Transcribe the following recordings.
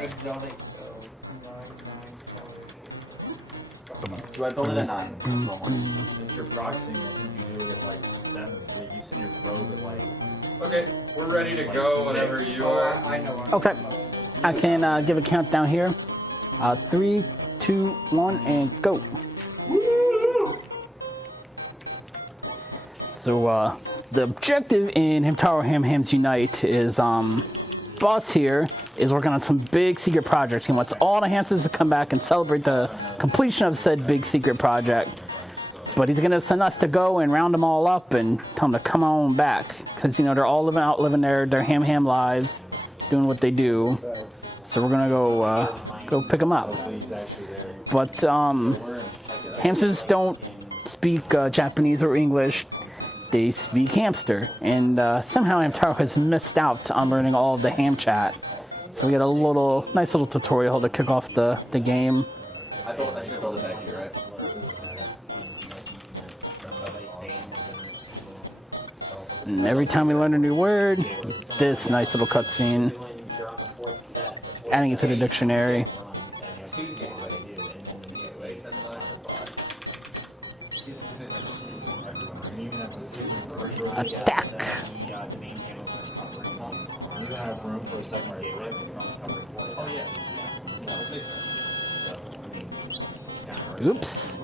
Exotic Do I build it at 9? If you're proxying, I think you do it at like 7. Like you send your probe at like. Okay, we're ready to go whenever you are. I know. Okay. I can give a countdown here. 3, 2, 1, and go. So the objective in Hamtaro Ham Unite is boss here is working on some big secret project. He wants all the hamsters to come back and celebrate the completion of said big secret project. But he's gonna send us to go and round them all up and tell them to come on back, because you know they're all living their ham lives, doing what they do. So we're gonna go pick them up. But hamsters don't speak Japanese or English. They speak hamster, and somehow Hamtaro has missed out on learning all of the ham chat. So we get a nice little tutorial to kick off the game. I should build it back here, right? And every time we learn a new word, this nice little cutscene, adding it to the dictionary. Attack! Oops.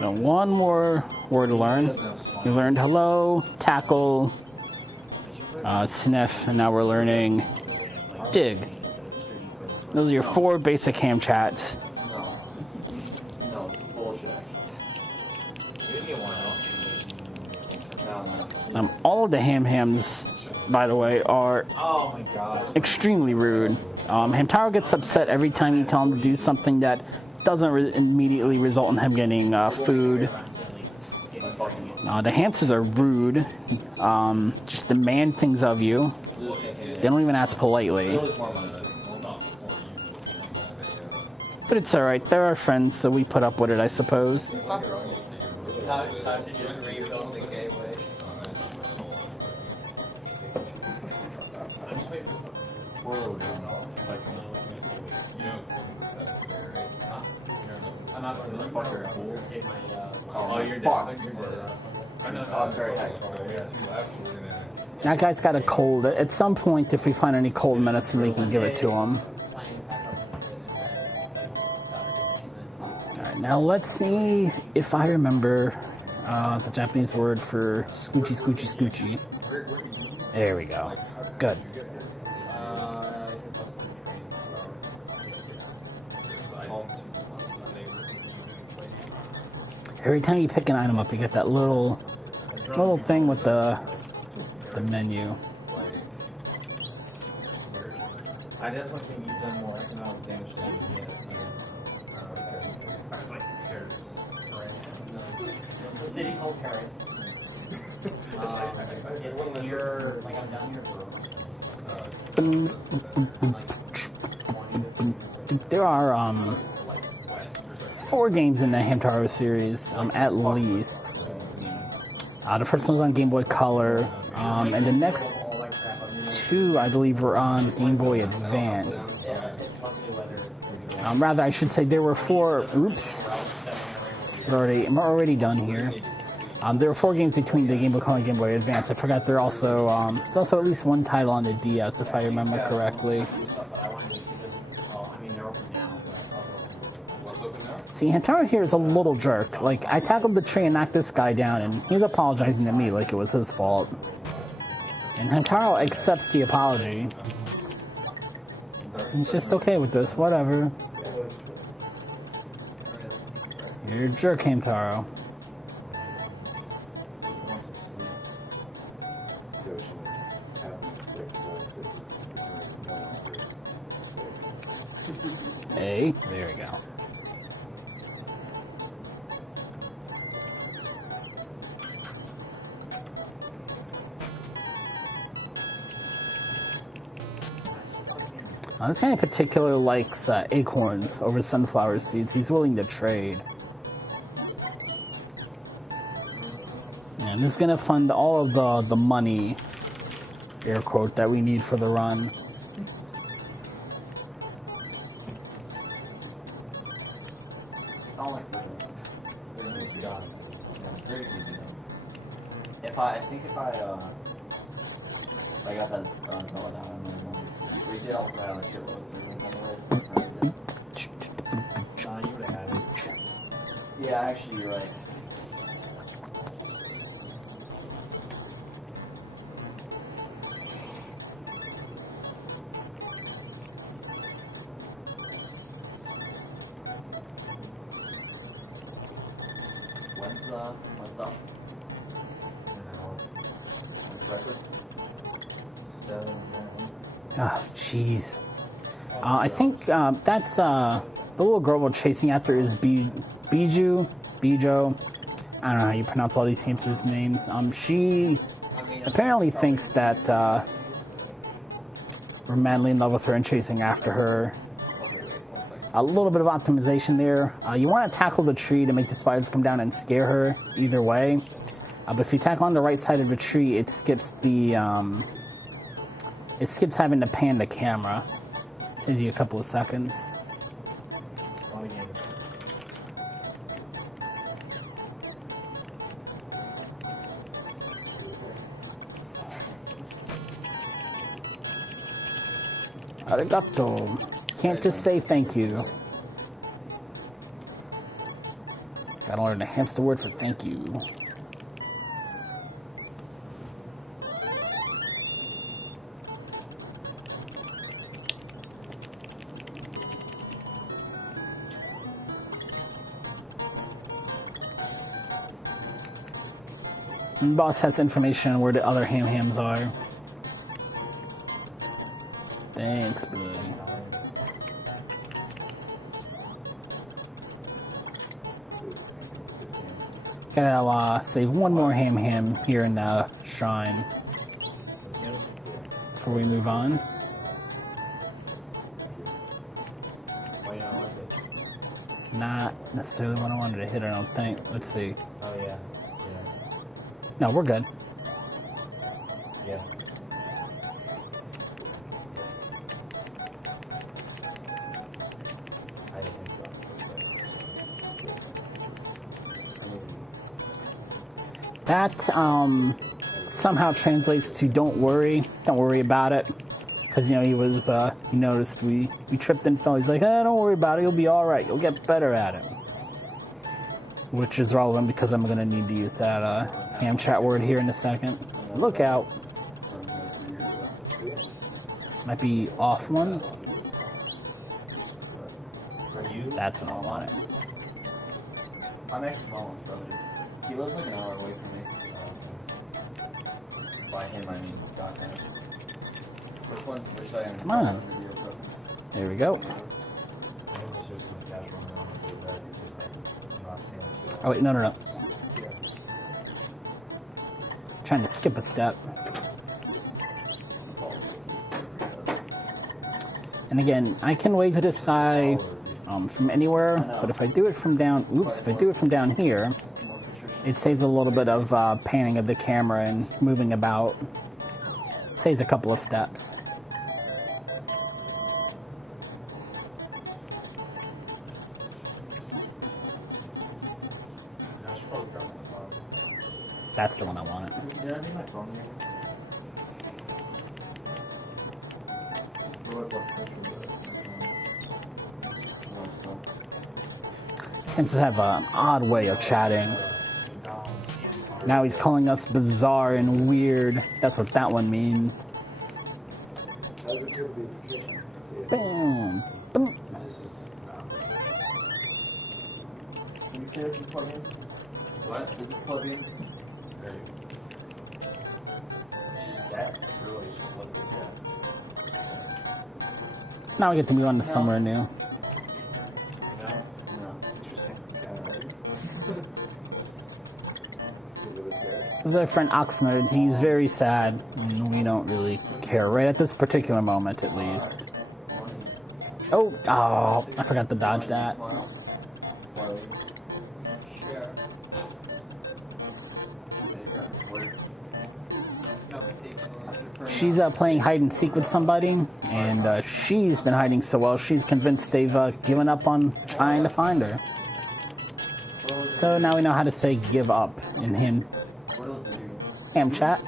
Now one more word to learn. We learned hello, tackle, sniff, and now we're learning dig. Those are your 4 basic ham chats. No, it's bullshit, actually. All of the hams, by the way, are extremely rude. Hamtaro gets upset every time you tell him to do something that doesn't immediately result in him getting food. The hamsters are rude. Just demand things of you. They don't even ask politely. But it's alright, they're our friends, so we put up with it, I suppose. Oh, you're dead. Oh, sorry. That guy's got a cold. At some point, if we find any cold medicine, we can give it to him. Alright, now let's see if I remember the Japanese word for scoochie, scoochie, scoochie. There we go. Good. Every time you pick an item up, you get that little thing with the menu. I definitely think you've done more economic damage than you yes. The city called Paris. It's near, like I'm down here for. There are 4 games in the Hamtaro series, at least. The first one's on Game Boy Color, and the next 2, I believe, were on Game Boy Advance. Rather, I should say there were 4. Oops, I'm already done here. There were 4 games between the Game Boy Color and Game Boy Advance. I forgot there's also at least 1 title on the DS, if I remember correctly. See, Hamtaro here is a little jerk. Like, I tackled the tree and knocked this guy down, and he's apologizing to me like it was his fault. And Hamtaro accepts the apology. He's just okay with this, whatever. You're a jerk, Hamtaro. way. There we go. This guy in particular likes acorns over sunflower seeds. He's willing to trade. And this is going to fund all of the money, air quote, that we need for the run. I don't like this. They're easy. Yeah, they're easy. If I got that sell it down, we did also have a shitload of You would have had it. Yeah, actually, you're right. When's up? Breakfast? 7. Oh, jeez. I think that's the little girl we're chasing after is Bijo. I don't know how you pronounce all these hamsters' names. She apparently thinks that we're madly in love with her and chasing after her. A little bit of optimization there. You want to tackle the tree to make the spiders come down and scare her either way. But if you tackle on the right side of the tree, it skips the having to pan the camera. Saves you a couple of seconds. Arigato. Can't just say thank you. Gotta learn the hamster word for thank you. And boss has information on where the other hams are. Thanks, bud. Gotta save one more ham here in the shrine before we move on. Why you not like it? Not necessarily what I wanted to hit, I don't think. Let's see. Oh, yeah. No, we're good. Yeah. I don't think so. That somehow translates to don't worry about it. Because, he was, he noticed we tripped and fell. He's like, don't worry about it, you'll be alright, you'll get better at it. Which is relevant because I'm going to need to use that ham chat word here in a second. Look out. Might be off one. That's what I wanted. I'm actually Colin's brother. He lives like an hour away from me. By him, I mean goddamn. Which I am. Come on. There we go. Oh wait, no. Trying to skip a step. And again, I can wave to this guy from anywhere, but if I do it from down, here, it saves a little bit of panning of the camera and moving about. Saves a couple of steps. That's the one I wanted. Did I leave my phone here? Where was that? Seems to have an odd way of chatting. Now he's calling us bizarre and weird. That's what that one means. Bam. Boom. Can you say this is plug in? What? Is this plug in? It's just dead. Really, it's just liquid death. Now we get to move on to somewhere new. This is our friend Oxnard. He's very sad, and we don't really care right at this particular moment, at least. Oh, I forgot to dodge that. She's playing hide and seek with somebody, and she's been hiding so well, she's convinced they've given up on trying to find her. So now we know how to say give up in ham chat.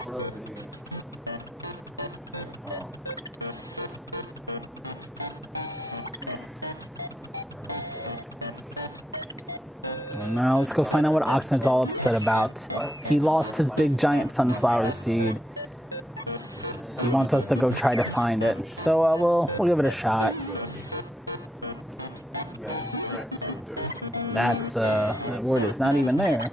Well, now let's go find out what Oxnard's all upset about. He lost his big giant sunflower seed. He wants us to go try to find it. So we'll give it a shot. That's that word is not even there.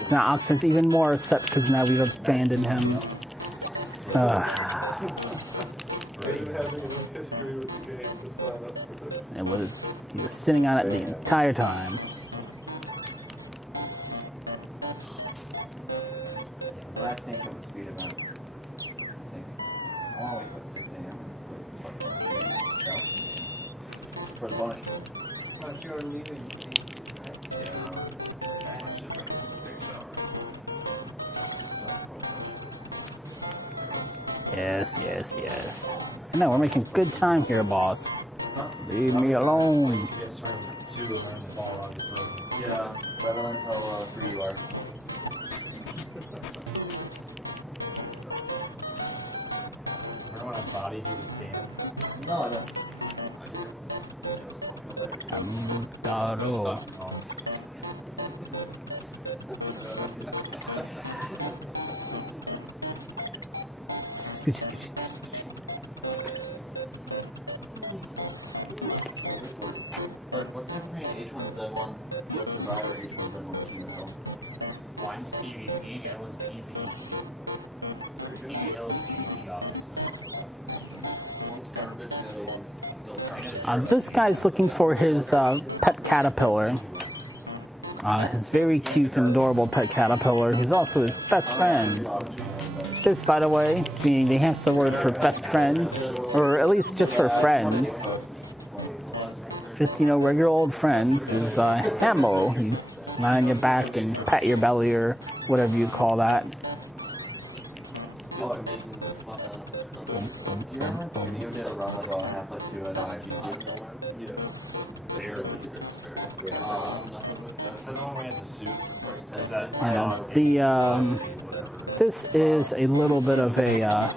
So now Oxnard's even more upset because now we've abandoned him. He was sitting on it the entire time. I think it was speed event. I think I want to wake up at 6 a.m. in this place. For the bonus. But you're leaving. Yes. I know, we're making good time here, boss. Leave me alone. Yeah, better than how free you are. Remember when I bodied you with Dan? No, I don't. Hamtaro. Scooch. Look, what's the difference between H1Z1, the Survivor, H1Z1 Kilo? One's PvP, the other one's PvP. PvP is PvP, obviously. One's garbage, the other one's still garbage. This guy's looking for his pet caterpillar. His very cute and adorable pet caterpillar, who's also his best friend. This, by the way, being the hamster word for best friends, or at least just for friends. Just, regular old friends is Hamo. You lie on your back and pat your belly or whatever you call that. Feels amazing to fuck up. Do you remember when Studio did a run of Half-Life 2 at GG? It's a good experience. Nothing with that. Is that the one where you had the suit? Or is that And this is a little bit of a,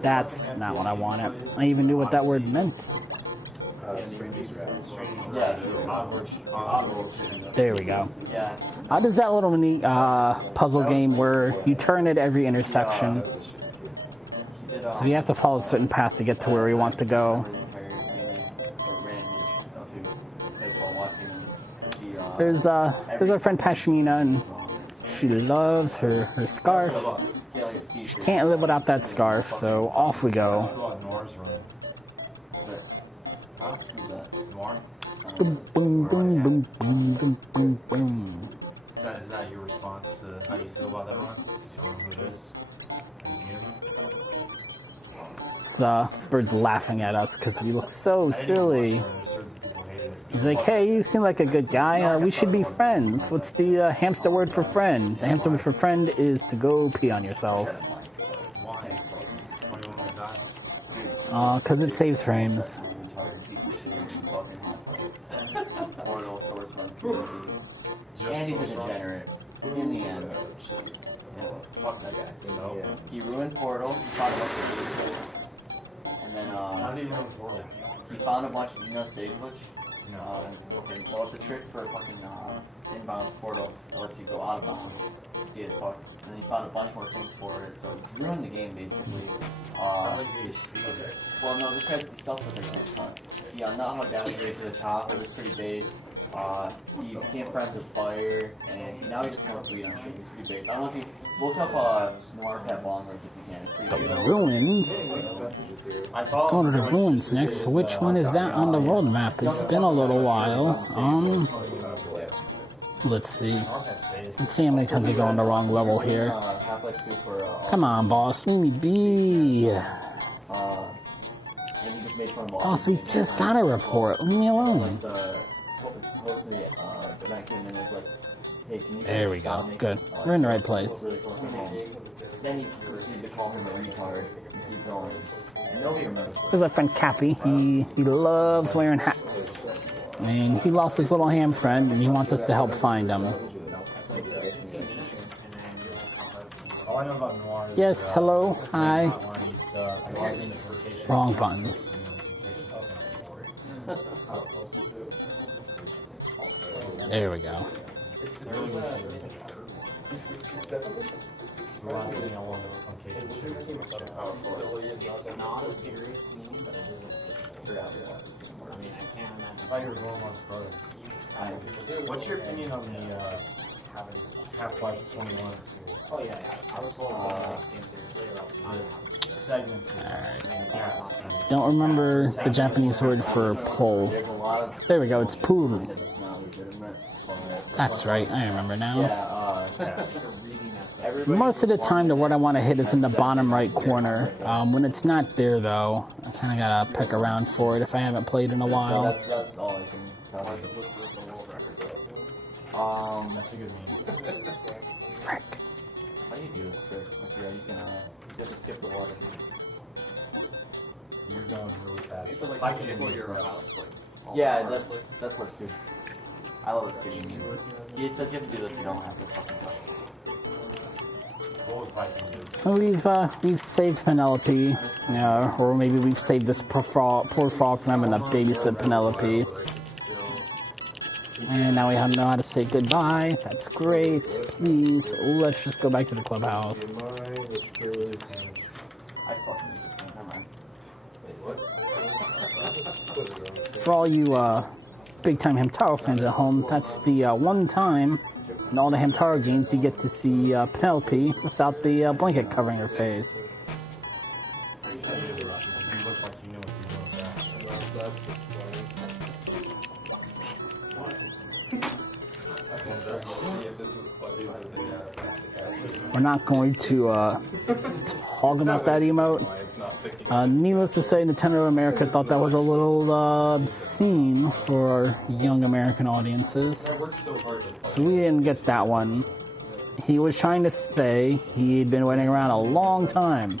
that's not what I wanted. I even knew what that word meant. Yeah, There we go. yeah. How does that little mini puzzle game where you turn at every intersection? So we have to follow a certain path to get to where we want to go. There's our friend Pashmina, and she loves her scarf. She can't live without that scarf, so off we go. Boom, boom, boom, boom, boom, boom, boom, boom. Is that your response to how you feel about that run? You don't know who it is? This bird's laughing at us because we look so silly. He's like, hey, you seem like a good guy. We should be friends. What's the hamster word for friend? The hamster word for friend is to go pee on yourself. Why? Why do you want to die? Because it saves frames. And he's a degenerate. In the end. Fuck that guy. So, He ruined Portal, he found a bunch of save glitches. And then, how do you know Portal? he found a bunch of, save glitch? No. Okay, well, it's a trick for a fucking, inbounds portal that lets you go out of bounds. He had fuck. And then he found a bunch more things for it, so he ruined the game, basically. Sounds like you speed it. Well, no, this guy's self-sufficient hunt. He not how down he to the top, it was pretty base. He became friends with Fire, and now he just smokes weed on shit. He's pretty base. I don't know if you look up Noir Cat Long Rope if you can. It's pretty good. ruins. I thought Going to the ruins next. Which one is that on the world map? It's been a little while. Let's see. Let's see how many times I go on the wrong level here. Half-Life 2 for Come on, boss. Let me be. and you just made fun of all Boss, we just got a report. Leave me alone. the host of the night came in and was like, hey, can you There we stop go. making, Good. We're in the right place. really close to home? Then he proceeded to call him a retard and keep going. And nobody remembers. There's our friend Cappy. He loves wearing hats. And he lost his little ham friend, and he wants us to help find him. all I know about Noir is Yes, hello, hi. when he's logged into vacation. Wrong button. There we go. The last thing I want is vacation. It's not a serious theme, but it is a good. I mean, I can't I imagine. thought you were going on brothers. What's your opinion on the Half-Life 21 Oh yeah, I was told that game seriously about segments? Alright. Don't remember the Japanese word for pull. There's a lot of There we go, it's puru. it's not legitimate. That's right, I remember now. Yeah, really messed up. everybody. Most of the time, the word I want to hit is in the bottom right corner. When it's not there, though, I kind of gotta peck around for it if I haven't played in a while. That's all I can tell Why you. is it listed as the world record though? That's a good meme. Frick. How do you do this trick? Like, yeah, you can. You have to skip the water. You're going really fast. You feel like I you can should do go to your it. house, like, all Yeah, the hours, that's what's good. I love this game. He says you have to do this. You don't have to fucking touch it. What would Viking do? So we've saved Penelope, or maybe we've saved this poor frog from having to babysit Penelope. And now we know how to say goodbye. That's great. Please, let's just go back to the clubhouse. I fucking hate this game. Never mind. For all you big-time Hamtaro fans at home, that's the one time in all the Hamtaro games you get to see Penelope without the blanket covering her face. You look like you knew what you were about. We're not going to hog about that emote. Needless to say, Nintendo of America thought that was a little obscene for young American audiences. So we didn't get that one. He was trying to say he'd been waiting around a long time.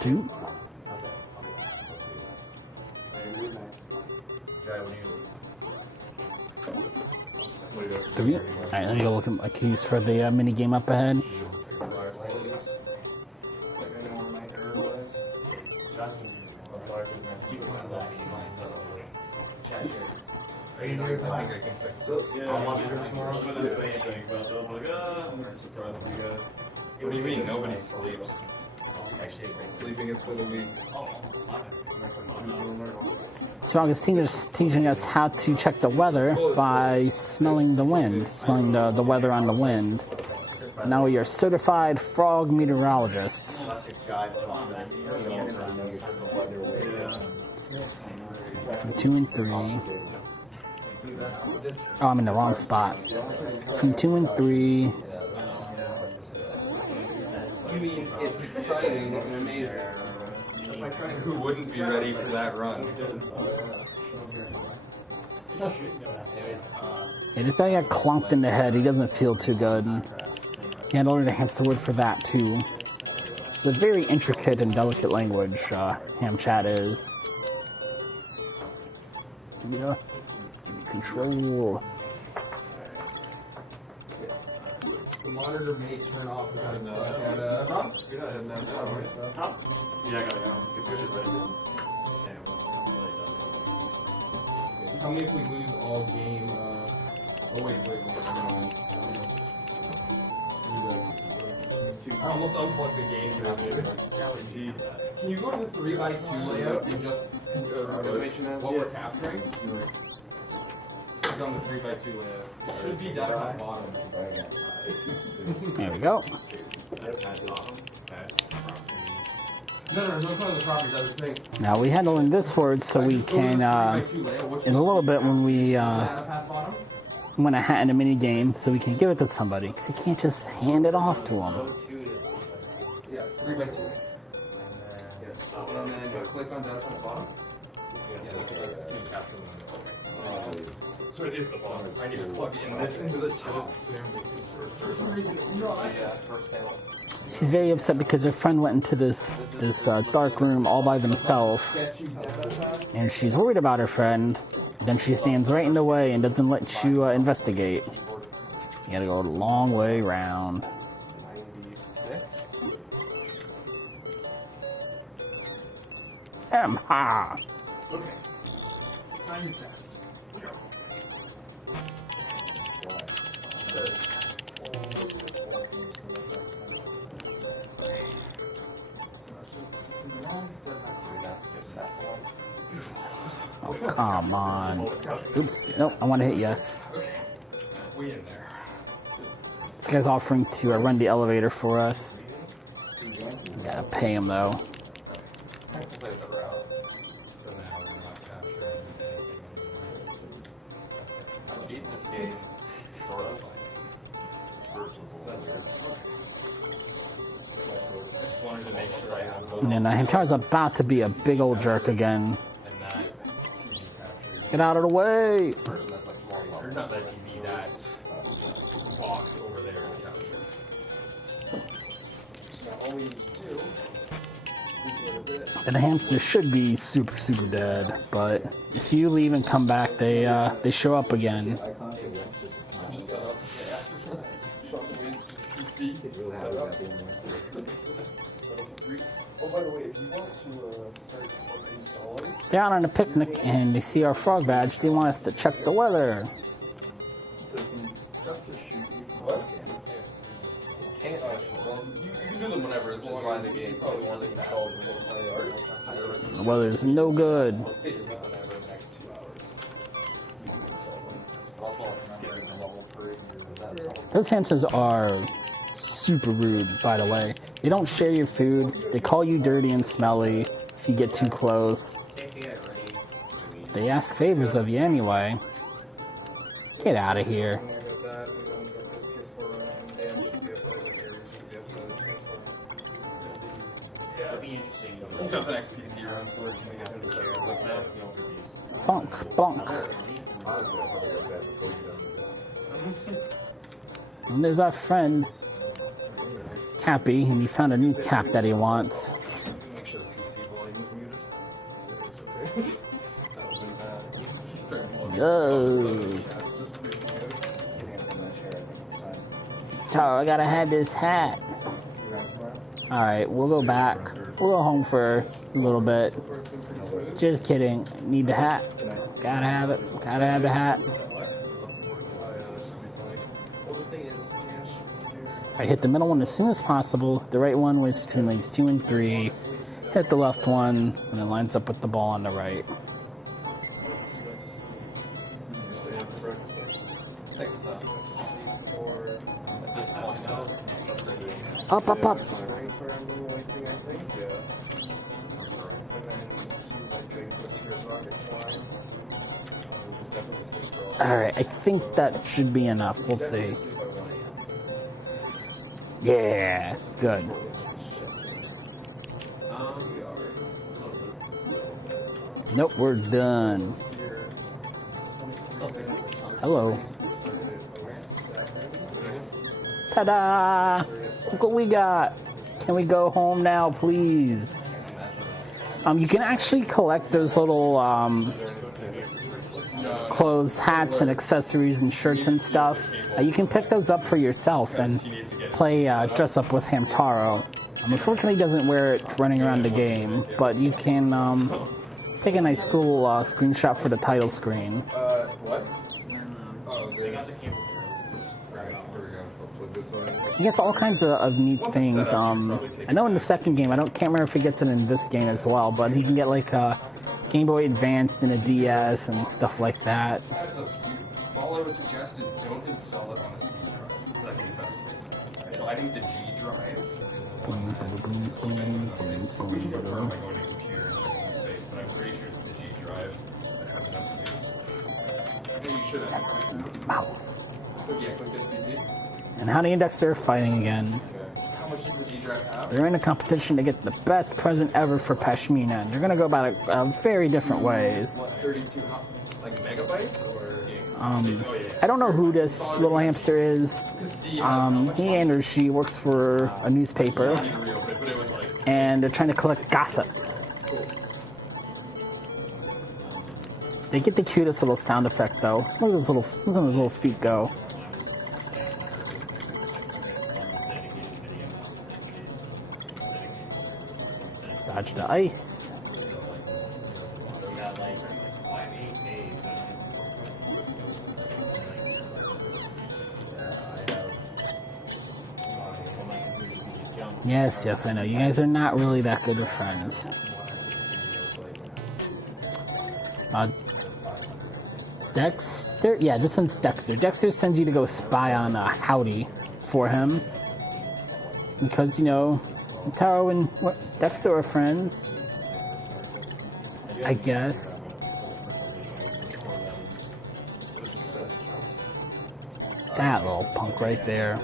Dude. Three. Alright, let me go look at my keys for the mini game up ahead. What do you mean nobody sleeps? Sleeping is for the weak. So Augustina's teaching us how to check the weather by smelling the wind, smelling the weather on the wind. Now we are certified frog meteorologists. 2 and 3. Oh, I'm in the wrong spot. Between 2 and 3. You mean it's exciting and amazing? Who wouldn't be ready for that run? Yeah, this guy got clonked in the head. He doesn't feel too good. He had to learn the hamster word for that, too. It's a very intricate and delicate language, ham chat is. Give me control. The monitor may turn off because Yeah, I gotta go. tell me if we lose all game. Oh wait. I almost unplugged the game. Can you go to the 3x2 layout and just what we're capturing? should go on the 3x2 layout. It should be down at the bottom. There we go. No, it's not the properties. I was saying. Now we handling this forward so we can, in a little bit when we win a hat in a mini game, so we can give it to somebody. Because you can't just hand it off to them. Yeah, 3x2. Yes. And then click on that on the bottom. So it is the bottom. I need to plug in this into the top. For some reason, First panel. She's very upset because her friend went into this dark room all by themselves, and she's worried about her friend. Then she stands right in the way and doesn't let you investigate. You gotta go a long way around. 96. Ha! Okay. Time test. Go. That skips half one. Oh, come on. Oops. Nope, I want to hit yes. We in there. This guy's offering to run the elevator for us. We gotta pay him, though. Technically the route. So now we're not capturing anything. I beat this game, sort of. This version's a little weird. I just wanted to make sure I have both. And then Hamtaro's about to be a big old jerk again. And that TV captured. Get out of the way! Version that's like small Or levels. not that TV, that box over there is captured. So now all we need to do is go to this. And the hamster should be super, super dead, but if you leave and come back, they show up again. Icon again, just Just set up. Yeah. Shockwave, just PC. He's really happy about being there. Oh, by the way, if you want to start installing, They're out on a picnic and they see our frog badge. They want us to check the weather. So can stuff just shoot you? what? Can't well, you can do them whenever. It's just why the game probably won't let you install it before play. The weather's no good. Basically, whenever in the next 2 hours. Also, I'm skipping the level 3. Those hamsters are super rude, by the way. They don't share your food. They call you dirty and smelly if you get too close. They ask favors of you anyway. Get out of here. That'd be interesting. He's got the next PC run, so we're just gonna get him to start like that. Bonk, bonk. And there's our friend, Cappy, and he found a new cap that he wants. Make sure the PC volume is muted. It's okay. That wasn't bad. He's starting to Ugh. That's just pretty good. Getting up from that chair, I think it's time. Taro, I gotta have this hat. You around tomorrow? Alright, we'll go back. We'll go home for a little bit. Just kidding. Need the hat. Gotta have it. Gotta have the hat. I hit the middle one as soon as possible. The right one was between legs 2 and 3. Hit the left one when it lines up with the ball on the right. I think so. At this point now. Up, up, up. Alright, I think that should be enough. We'll see. Yeah, good. Nope, we're done. Hello. Ta-da! Look what we got. Can we go home now, please? You can actually collect those little clothes, hats, and accessories and shirts and stuff. You can pick those up for yourself and play dress up with Hamtaro. Unfortunately, he doesn't wear it running around the game, but you can take a nice cool screenshot for the title screen. What? Oh, They got the there's... cable. Right, here we go. I'll plug this one. He gets all kinds of neat things. I know in the second game, can't remember if he gets it in this game as well, but he can get like a Game Boy Advanced and a DS and stuff like that. all I would suggest is don't install it on the C drive, because I think it's out of space. So I think the G drive is the one that is out of space. We can confirm by going to computer and looking in space, but I'm pretty sure it's the G drive that has enough space. Yeah, you should have. Ow. Yeah, click this PC. And Howdy and Dexter are fighting again. How much does the G drive have? They're in a competition to get the best present ever for Pashmina, and they're gonna go about it very different ways. What, 32 like megabytes or? I don't know who this little hamster is. He and or she works for a newspaper, and they're trying to collect gossip. They get the cutest little sound effect though. Look at listen to those little feet go. Dodge the ice. Yes, I know. You guys are not really that good of friends. Dexter? Yeah, this one's Dexter. Dexter sends you to go spy on Howdy for him. Because, you know, Hamtaro and Dexter are friends. I guess. That little punk right there.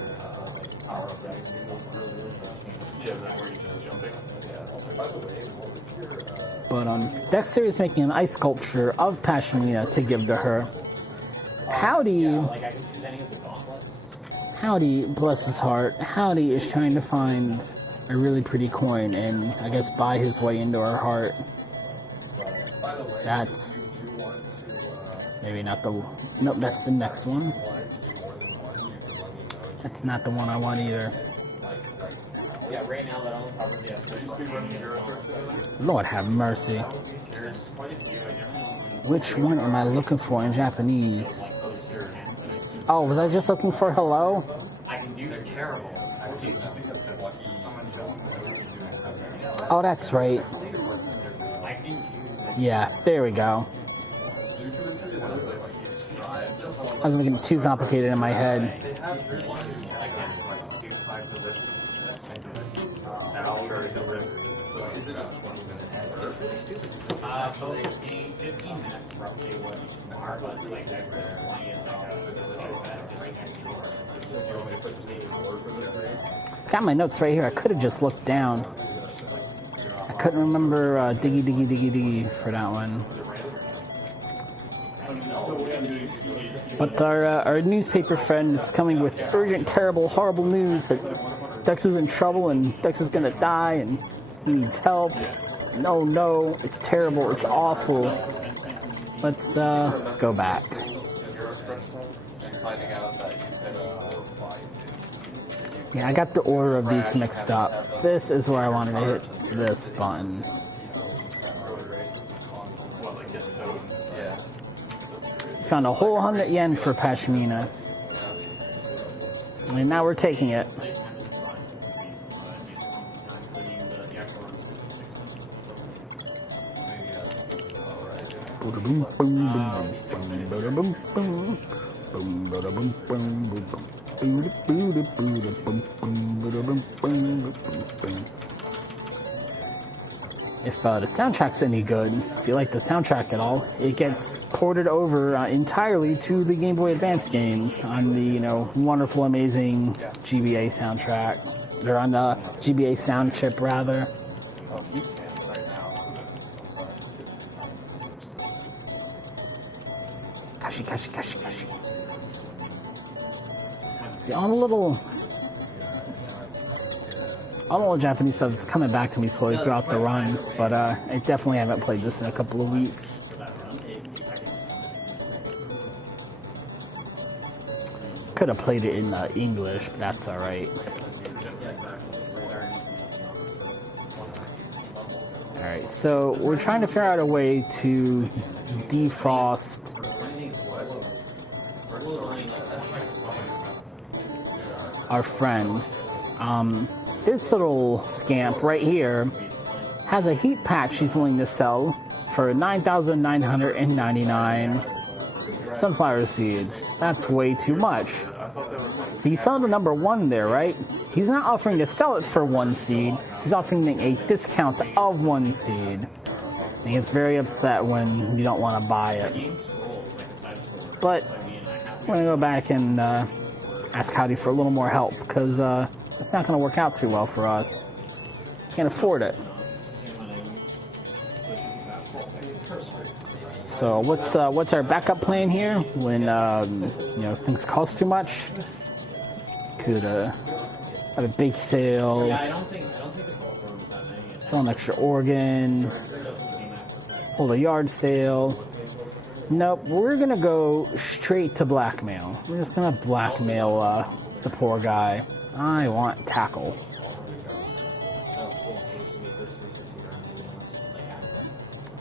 But Dexter is making an ice sculpture of Pashmina to give to her. Howdy, bless his heart, Howdy is trying to find a really pretty coin and I guess buy his way into her heart. That's maybe not the, nope, that's the next one. That's not the one I want either. Yeah, right now that only covers the Lord have mercy. Which one am I looking for in Japanese? Oh, was I just looking for hello? I can do they're terrible. Oh, that's right. Yeah, there we go. I was making it too complicated in my head. Is it just 20 minutes? 15 minutes roughly what our but like 20 is Got my notes right here. I could have just looked down. I couldn't remember diggy for that one. But our newspaper friend is coming with urgent, terrible, horrible news that Dexter's in trouble and Dexter's gonna die and he needs help. No, it's terrible, it's awful. Let's go back. Yeah, I got the order of these mixed up. This is where I wanted to hit this button. Found a whole 100 yen for Pashmina. And now we're taking it. If the soundtrack's any good, if you like the soundtrack at all, it gets ported over entirely to the Game Boy Advance games on the, wonderful, amazing GBA soundtrack. Or on the GBA sound chip, rather. Kashi. See, all the little Japanese stuff is coming back to me slowly throughout the run, but I definitely haven't played this in a couple of weeks. Could have played it in English, but that's alright. Alright, so we're trying to figure out a way to defrost our friend. This little scamp right here has a heat patch he's willing to sell for $9,999. sunflower seeds. That's way too much. See, he's selling the number 1 there, right? He's not offering to sell it for 1 seed. He's offering a discount of 1 seed. And he gets very upset when you don't want to buy it. But we're going to go back and ask Howdy for a little more help, because it's not going to work out too well for us. Can't afford it. So what's our backup plan here when things cost too much? Could have a bake sale, sell an extra organ, hold a yard sale. Nope, we're gonna go straight to blackmail. We're just gonna blackmail the poor guy. I want tackle.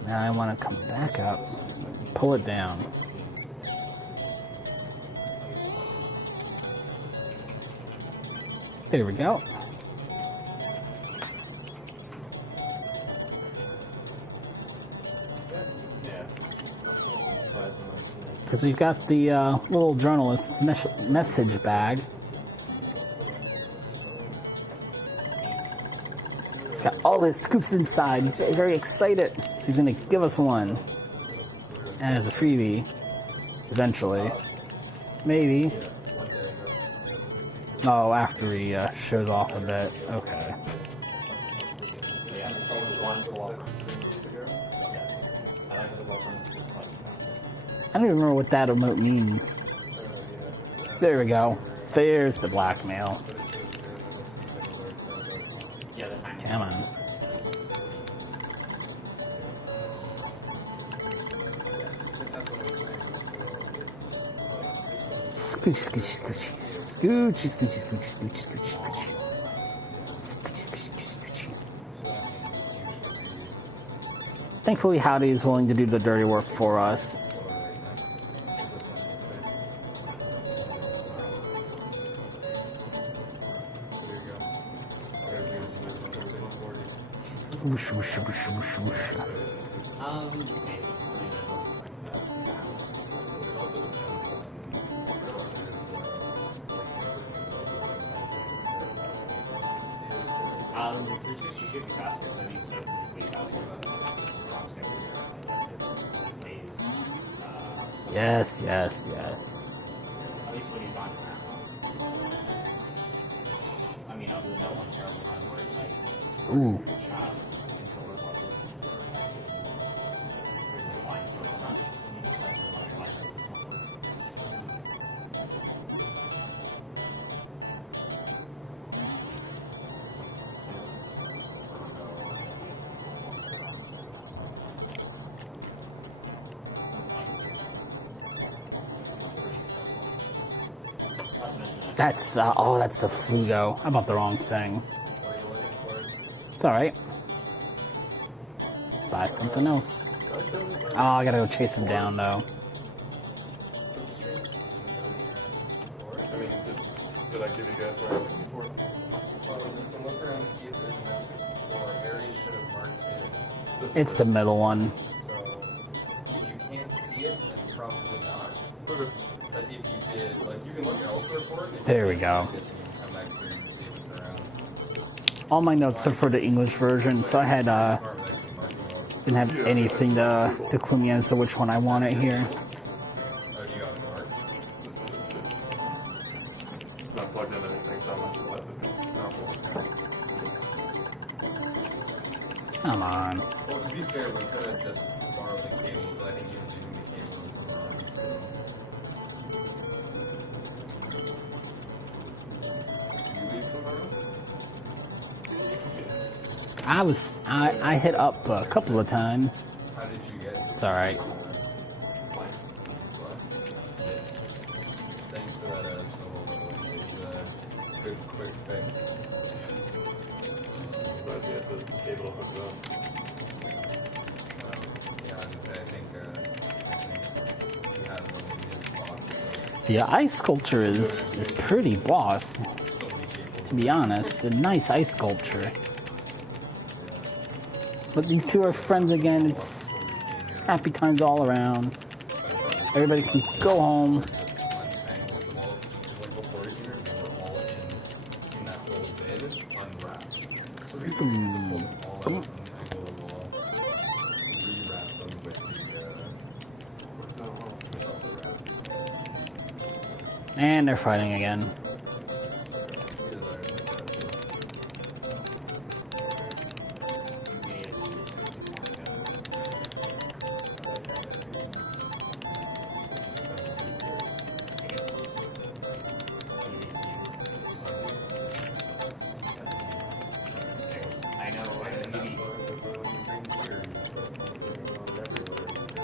Now I want to come back up, pull it down. There we go. Because we've got the little journalist's message bag. It's got all his scoops inside. He's very, very excited. So he's going to give us one as a freebie eventually. Maybe. Oh, after he shows off a bit. Okay. I don't even remember what that emote means. There we go. There's the blackmail. Come on. Scooch, scooch, scooch. Scoochy, scoochy, scoochy, scoochy, scoochy, scoochy. Scoochy, scoochy, scoochy, scoochy. Thankfully, Howdy is willing to do the dirty work for us. Whoosh, whoosh, whoosh, whoosh, whoosh. Yes, yes, yes. At least when you find it. I mean, other than that one terrible run where it's like, Ooh. That's, that's the Flugo. I bought the wrong thing. It's alright. Let's buy something else. Oh, I gotta go chase him down, though. I mean, did I give you guys my 64? Look around to see if there's an 64. Harry should have marked his. It's the middle one. So if you can't see it, then probably not. But if you did, like, you can look elsewhere for it. There we go. Come back here and see if it's around. All my notes are for the English version, so I had didn't have anything to clue me as to which one I wanted here. It's not plugged into anything, so I'm just left it. Come on. Well, to be fair, we could have just borrowed the cables, but I think he was using the cables wrong, so. You leave tomorrow? I hit up a couple of times. How did you get? It's alright. Thanks for that, it was a good, quick fix. But you have the cable hooked up. Yeah, I was gonna say, I think we had one in his box. The ice sculpture is pretty boss, So many cables. to be honest. It's a nice ice sculpture. But these two are friends again. It's happy times all around. everybody can go home. Untangle them all, like before here, they were all in that little bed, unwrapped. So we had to pull them all out, untangle them all, rewrap them with the And they're fighting again.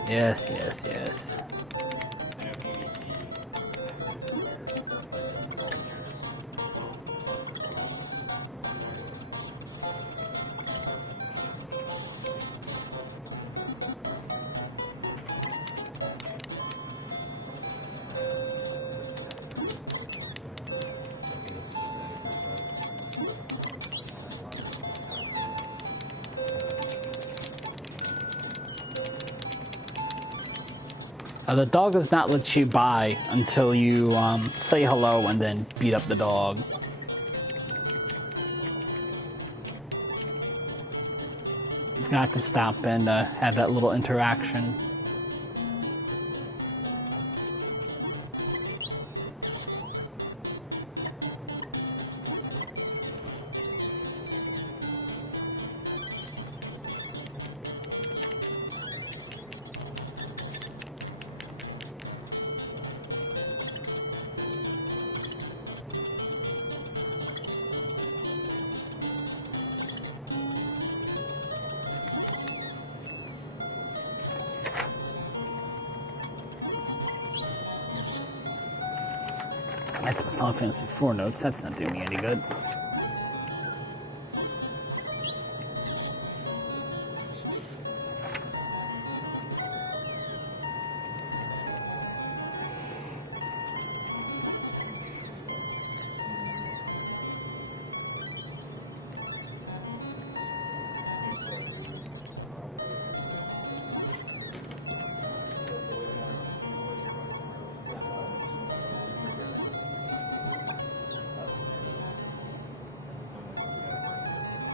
Yes, yes, yes. The dog does not let you buy until you say hello and then beat up the dog. You've got to stop and have that little interaction. That's my Final Fantasy IV notes. That's not doing me any good.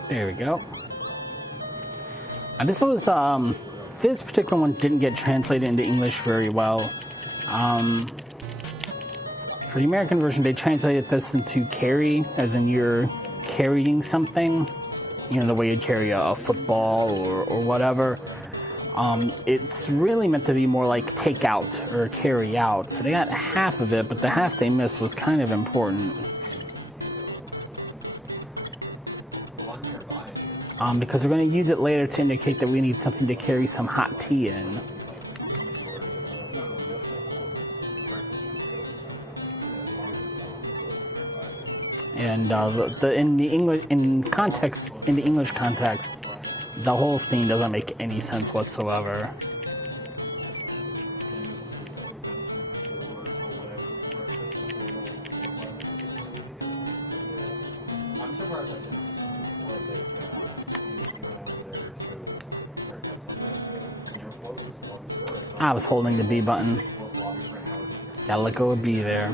There we go. And this was, this particular one didn't get translated into English very well. For the American version, they translated this into carry, as in you're carrying something. You know, the way you'd carry a football or whatever. It's really meant to be more like take out or carry out. So they got half of it, but the half they missed was kind of important. Because we're going to use it later to indicate that we need something to carry some hot tea in. And in the English context, the whole scene doesn't make any sense whatsoever. I was holding the B button. Gotta let go of B there.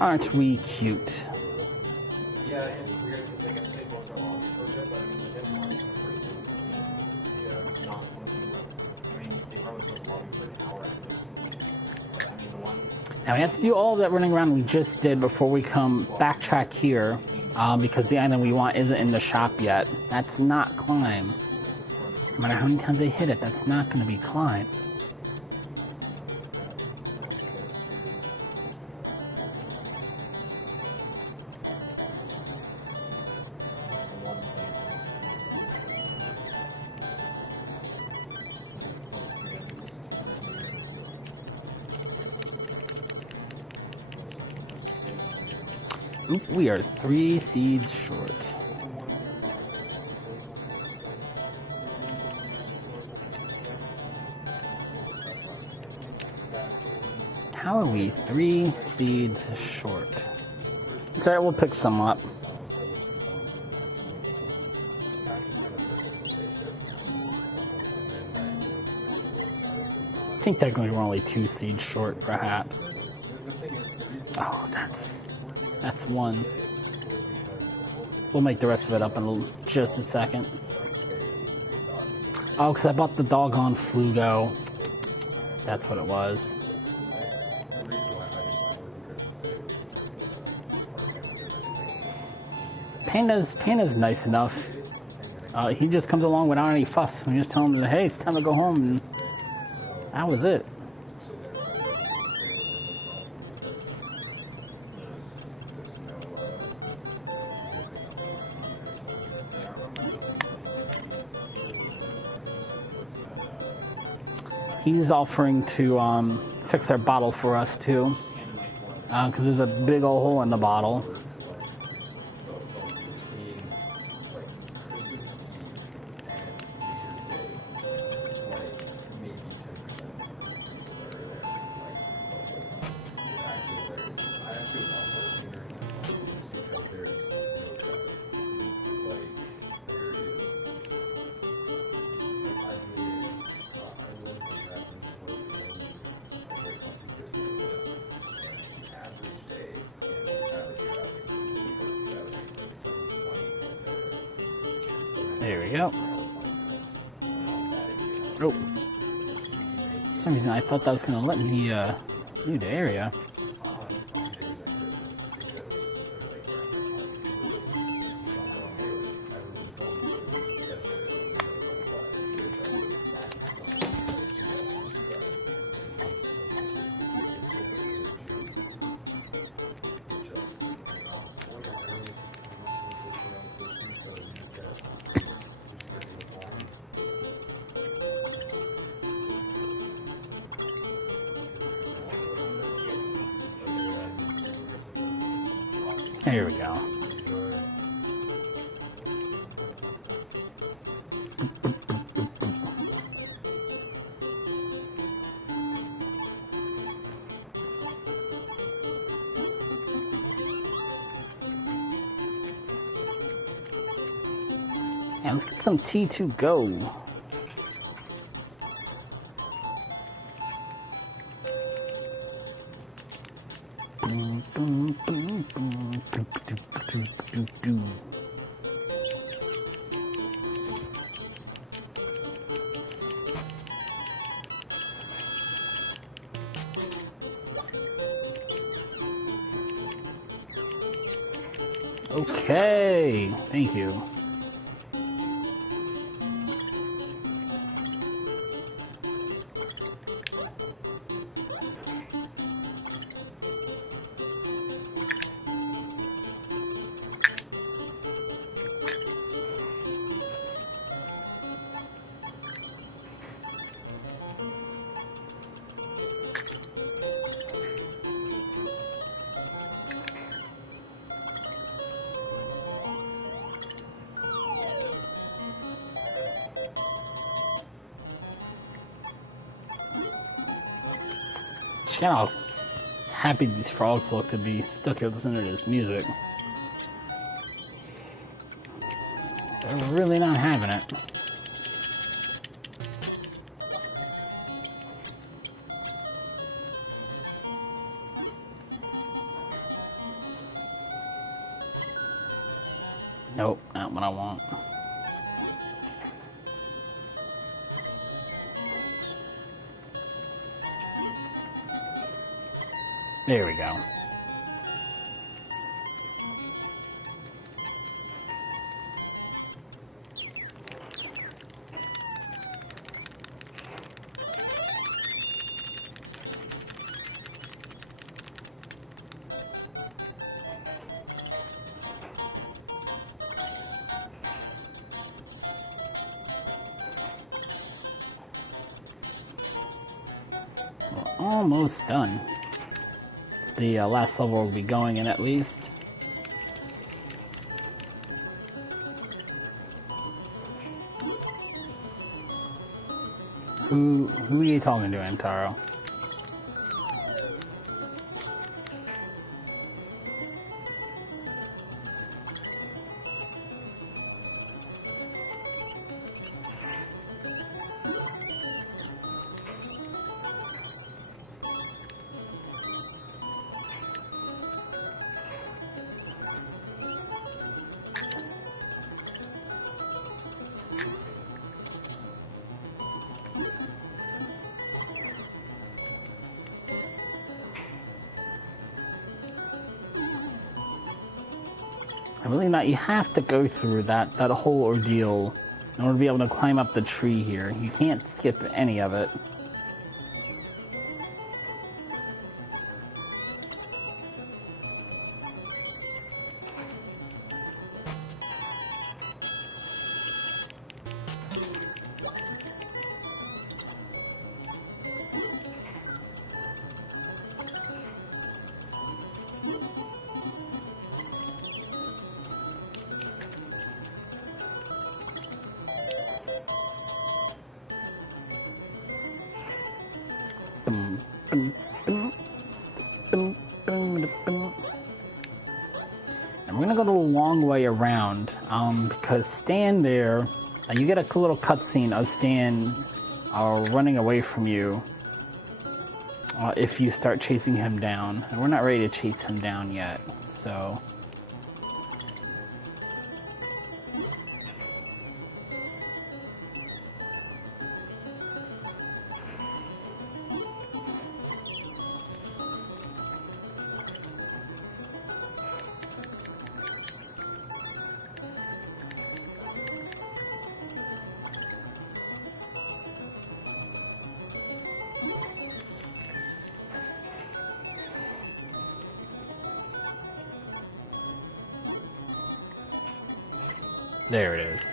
Aren't we cute? Yeah, it's weird because I guess baseball's so long for a bit, but I mean, the hit one is pretty cool. Yeah, not something that, I mean, they probably put lobby for an hour after. But, I mean, the one. Now we have to do all that running around we just did before we come backtrack here, because the item we want isn't in the shop yet. That's not climb. No matter how many times I hit it, that's not going to be climb. Oop, we are 3 seeds short. How are we 3 seeds short? It's alright, we'll pick some up. I think technically we're only 2 seeds short, perhaps. Oh, that's 1. We'll make the rest of it up in just a second. Oh, because I bought the doggone Flugo. That's what it was. Panda's nice enough. He just comes along without any fuss. We just tell him, hey, it's time to go home, and that was it. He's offering to fix our bottle for us too, because there's a big old hole in the bottle. There we go. Oh. For some reason I thought that was going to let me leave the area. Here we go. And let's get some tea to go. Okay, thank you. Just kind of happy these frogs look to be stuck here listening to this music. They're really not having it. Nope, not what I want. There we go. We're almost done. It's the last level we'll be going in at least. Who are you talking to, Hamtaro? And really not, you have to go through that whole ordeal in order to be able to climb up the tree here. You can't skip any of it. And we're gonna go the long way around, because Stan there, you get a little cutscene of Stan running away from you if you start chasing him down. And we're not ready to chase him down yet, so. There it is.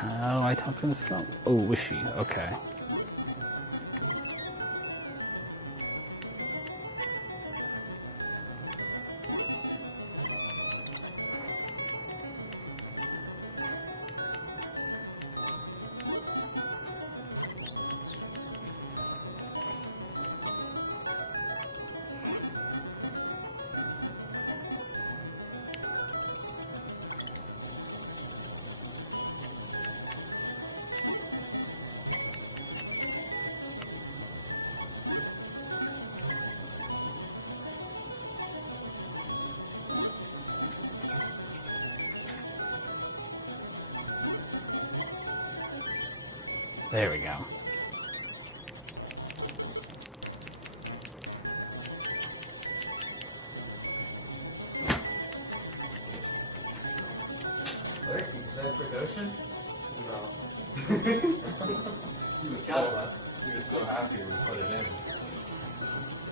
How do I talk to this girl? Oh, wishy. Okay. There we go. Larry, you excited for Goshen? No. He was God so bless. he was so happy we put it in.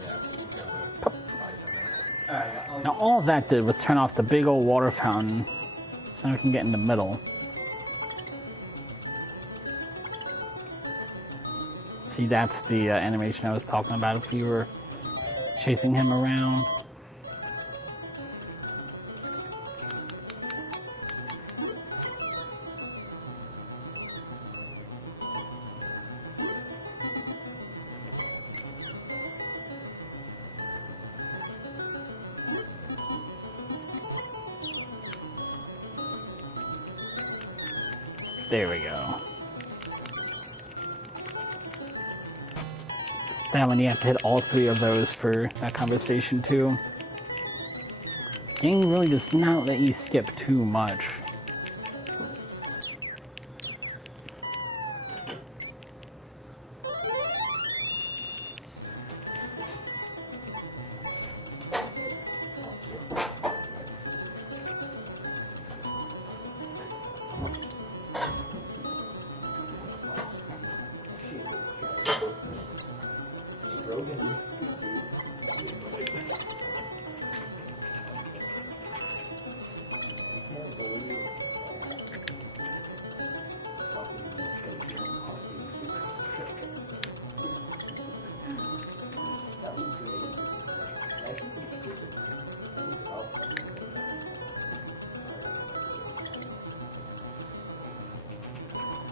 Yeah. we got it. 5, 10 minutes. Alright, Now all that did was turn off the big old water fountain so we can get in the middle. See, that's the animation I was talking about if you were chasing him around. There we go. That one you have to hit all 3 of those for that conversation too. Game really does not let you skip too much.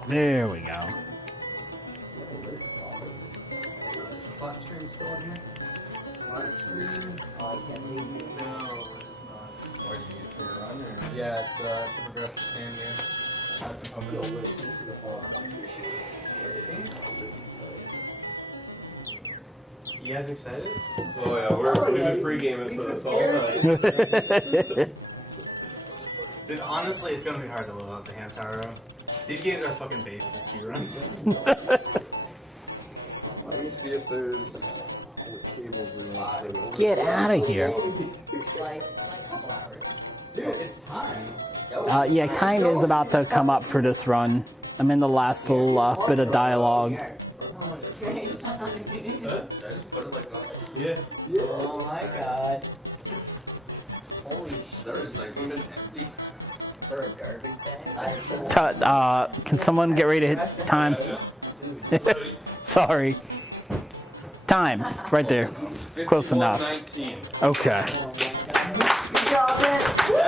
There we go. Is the flat screen still in here? Flat screen? Oh, I can't leave you. No, it's not. Why do you need it for your run or? Yeah, it's a progressive standard. You guys excited? Oh yeah, we've been pre-gaming for this all night. Dude, honestly, it's gonna be hard to live up to Hamtaro. These games are fucking based to speedruns. Let me see if there's cables we want to. Get out of here. Dude, it's time. Yeah, time is about to come up for this run. I'm in the last little bit of dialogue. Yeah. Oh my god. Holy shit. Is that recycling bin empty? Is there a garbage bag? Can someone get ready to hit time? Sorry. Time, right there. Close enough. 19. Okay. Good job, man. Woo!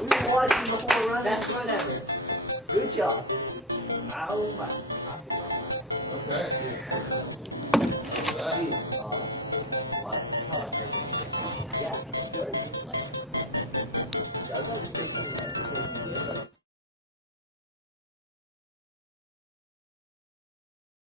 We've been watching the whole run. Best run ever. Good job. Oh my. Okay. How's that? What? Yeah, good.